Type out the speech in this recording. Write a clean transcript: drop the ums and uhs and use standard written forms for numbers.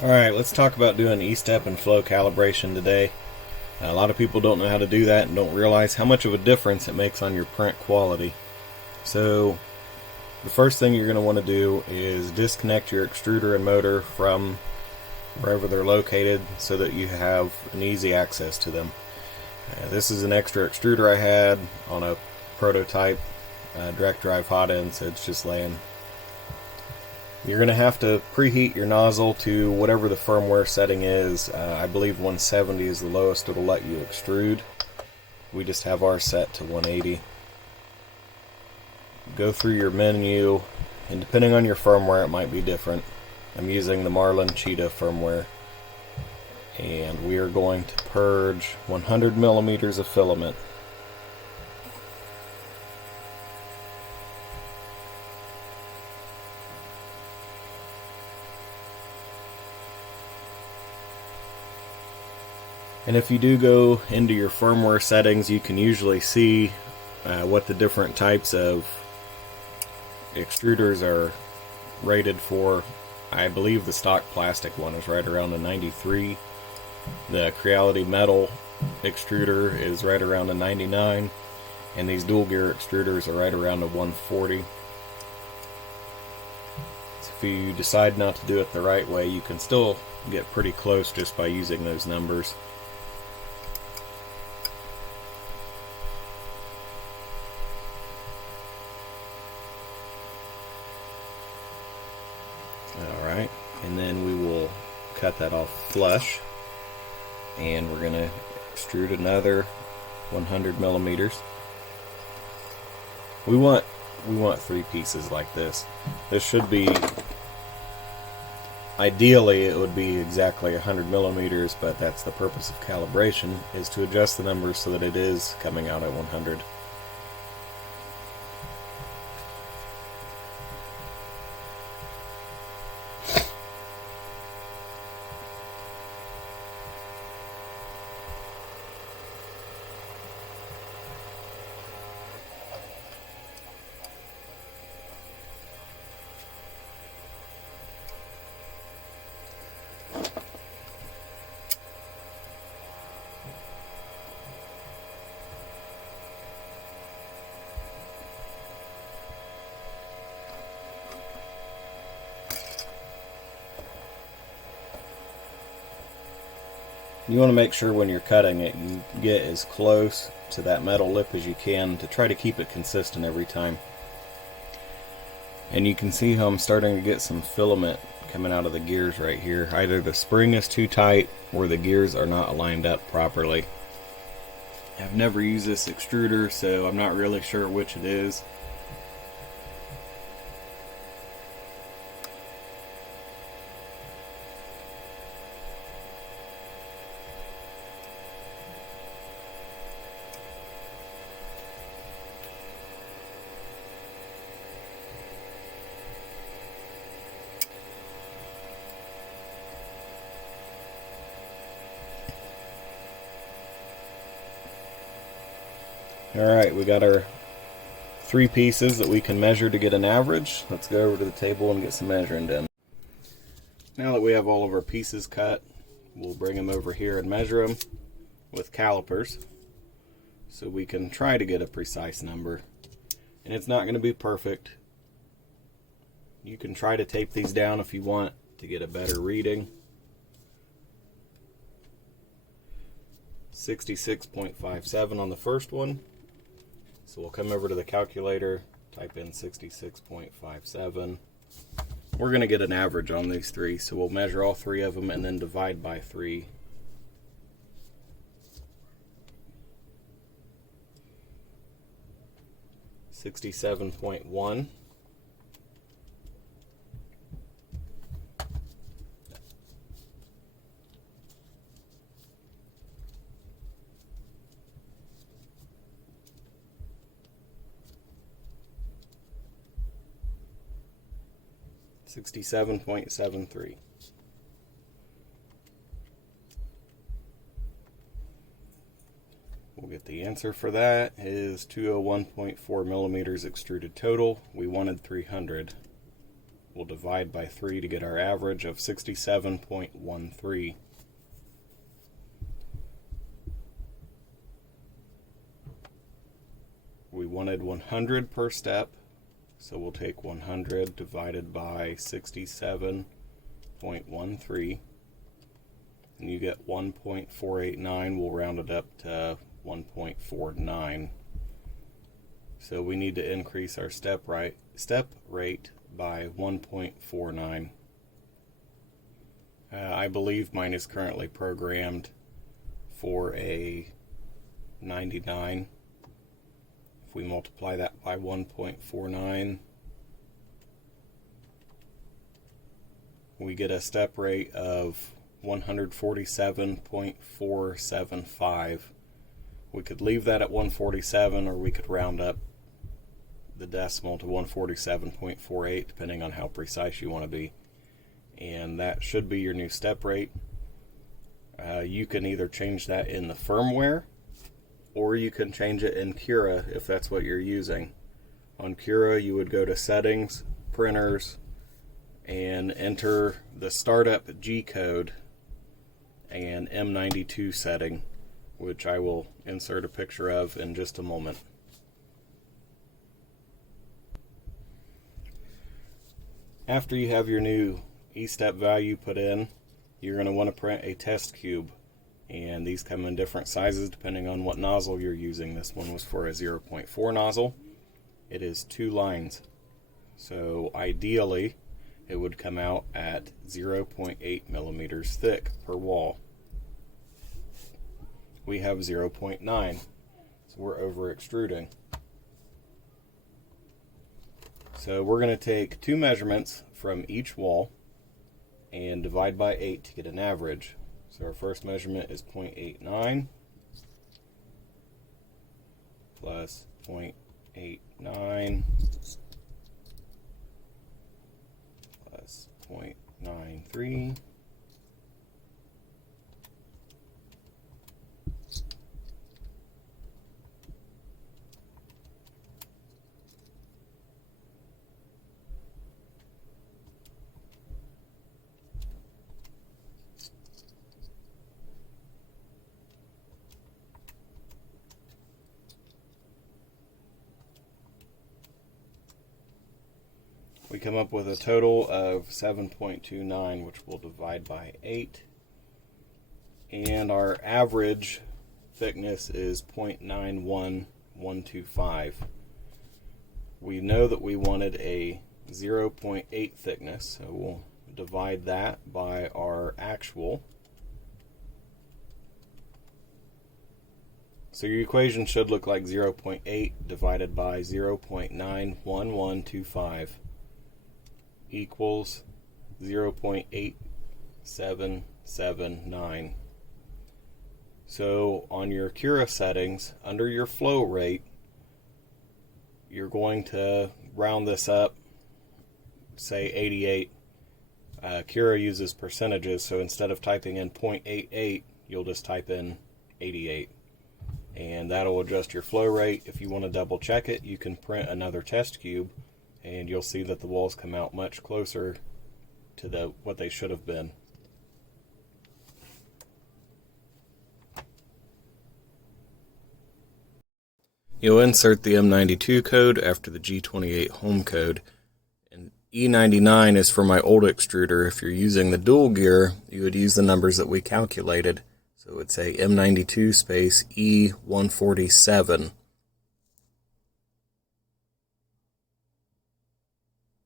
Alright, let's talk about doing E-step and flow calibration today. A lot of people don't know how to do that and don't realize how much of a difference it makes on your print quality. So, the first thing you're going to want to do is disconnect your extruder and motor from wherever they're located so that you have an easy access to them. This is an extra extruder I had on a prototype direct drive hot end, so it's just laying. You're going to have to preheat your nozzle to whatever the firmware setting is. I believe 170 is the lowest it'll let you extrude. We just have ours set to 180. Go through your menu, and depending on your firmware it might be different. I'm using the Marlin Cheetah firmware. And we are going to purge 100 millimeters of filament. And if you do go into your firmware settings, you can usually see what the different types of extruders are rated for. I believe the stock plastic one is right around a 93. The Creality metal extruder is right around a 99. And these dual gear extruders are right around a 140. So if you decide not to do it the right way, you can still get pretty close just by using those numbers. Alright, and then we will cut that off flush, and we're going to extrude another 100 millimeters. We want 3 pieces like this. This should be, ideally it would be exactly 100 millimeters, but that's the purpose of calibration, is to adjust the numbers so that it is coming out at 100. You want to make sure when you're cutting it, you get as close to that metal lip as you can to try to keep it consistent every time. And you can see how I'm starting to get some filament coming out of the gears right here. Either the spring is too tight or the gears are not lined up properly. I've never used this extruder, so I'm not really sure which it is. Alright, we got our 3 pieces that we can measure to get an average. Let's go over to the table and get some measuring done. Now that we have all of our pieces cut, we'll bring them over here and measure them with calipers so we can try to get a precise number. And it's not going to be perfect. You can try to tape these down if you want to get a better reading. 66.57 on the first one. So we'll come over to the calculator, type in 66.57. We're going to get an average on these 3, so we'll measure all 3 of them and then divide by 3. $67.1. 67.73. We'll get the answer for that is 201.4 millimeters extruded total. We wanted 300. we'll divide by 3 to get our average of 67.13. We wanted 100 per step, so we'll take 100 divided by 67.13, and you get 1.489. We'll round it up to 1.49. So we need to increase our step rate by 1.49. I believe mine is currently programmed for a 99. If we multiply that by 1.49, we get a step rate of 147.475. We could leave that at 147, or we could round up the decimal to 147.48, depending on how precise you want to be. And that should be your new step rate. You can either change that in the firmware, or you can change it in Cura if that's what you're using. On Cura, you would go to Settings, Printers, and enter the startup G code and M92 setting, which I will insert a picture of in just a moment. After you have your new E-step value put in, you're going to want to print a test cube. And these come in different sizes depending on what nozzle you're using. This one was for a 0.4 nozzle. It is 2 lines. So ideally, it would come out at 0.8 millimeters thick per wall. We have 0.9, so we're over extruding. So we're going to take 2 measurements from each wall and divide by 8 to get an average. So our first measurement is 0.89 plus 0.89 plus 0.93 we come up with a total of 7.29, which we'll divide by 8. And our average thickness is 0.91125. We know that we wanted a 0.8 thickness, so we'll divide that by our actual. So your equation should look like 0.8 divided by 0.91125. Equals 0.8779. So on your Cura settings, under your flow rate, you're going to round this up, say 88. Cura uses percentages, so instead of typing in 0.88, you'll just type in 88. And that'll adjust your flow rate. If you want to double check it, you can print another test cube, and you'll see that the walls come out much closer to what they should have been. You'll insert the M92 code after the G28 home code, and E99 is for my old extruder. If you're using the dual gear, you would use the numbers that we calculated. So it would say M92 space E147.